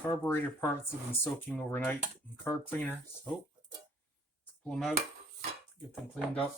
carburetor parts have been soaking overnight in carb cleaner. So pull them out, get them cleaned up.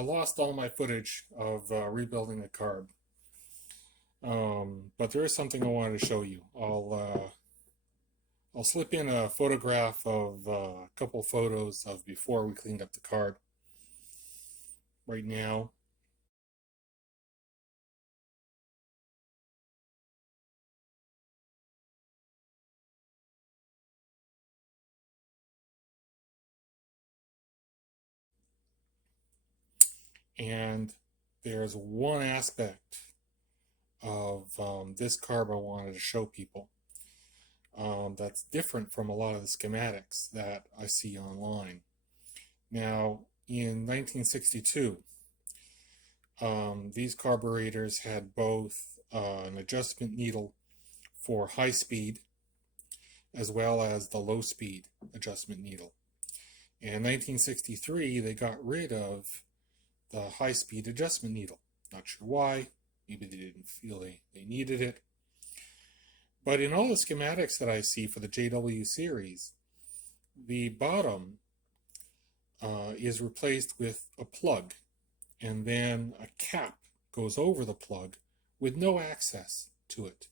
I lost all my footage of rebuilding the carb. But there is something I wanted to show you. I'll slip in a photograph of a couple photos of before we cleaned up the carb right now. And there's one aspect of this carb I wanted to show people that's different from a lot of the schematics that I see online. Now, in 1962, these carburetors had both an adjustment needle for high speed as well as the low speed adjustment needle. And in 1963, they got rid of the high speed adjustment needle. Not sure why. Maybe they didn't feel they needed it. But in all the schematics that I see for the JW series, the bottom is replaced with a plug, and then a cap goes over the plug with no access to it.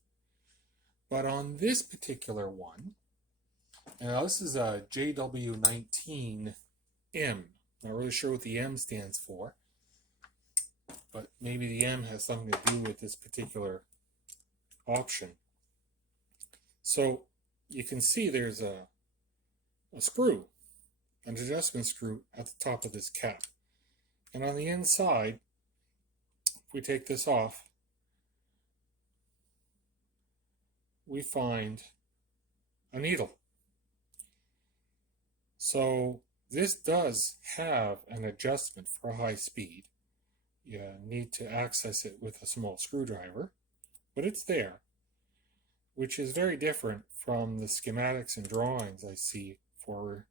But on this particular one, and now this is a JW19M. Not really sure what the M stands for, but maybe the M has something to do with this particular option. So you can see there's a screw, an adjustment screw at the top of this cap. And on the inside, if we take this off, we find a needle. So this does have an adjustment for high speed. You need to access it with a small screwdriver, but it's there, which is very different from the schematics and drawings I see for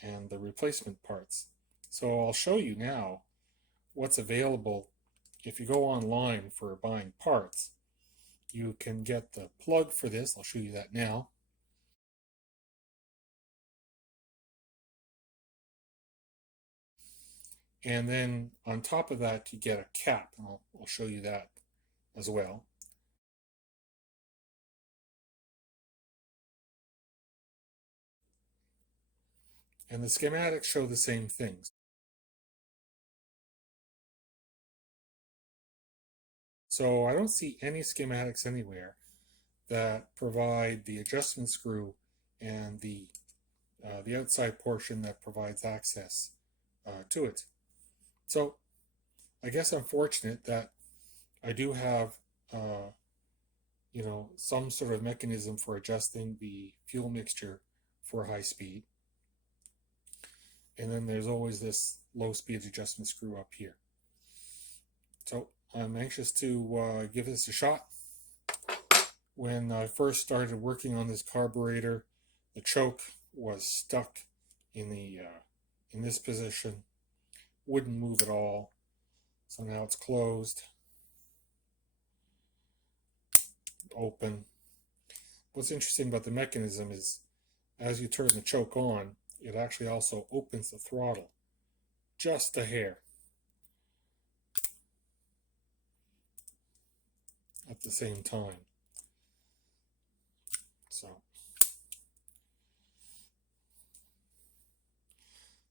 and the replacement parts. So I'll show you now what's available. If you go online for buying parts, you can get the plug for this. I'll show you that now. And then on top of that, you get a cap. I'll show you that as well. And the schematics show the same things. So I don't see any schematics anywhere that provide the adjustment screw and the outside portion that provides access to it. So I guess I'm fortunate that I do have some sort of mechanism for adjusting the fuel mixture for high speed. And then there's always this low speed adjustment screw up here. So I'm anxious to give this a shot. When I first started working on this carburetor, the choke was stuck in this position, wouldn't move at all. So now it's closed, open. What's interesting about the mechanism is as you turn the choke on, it actually also opens the throttle just a hair at the same time.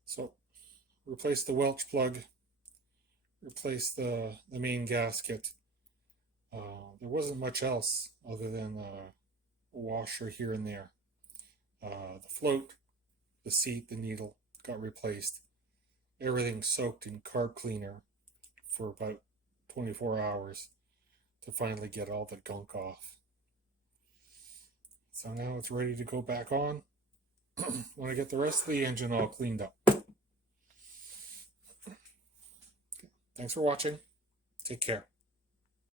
So replace the Welch plug, replace the main gasket. There wasn't much else other than a washer here and there. The float, the seat, the needle got replaced. Everything soaked in carb cleaner for about 24 hours to finally get all the gunk off. So now it's ready to go back on when I get the rest of the engine all cleaned up. Thanks for watching. Take care.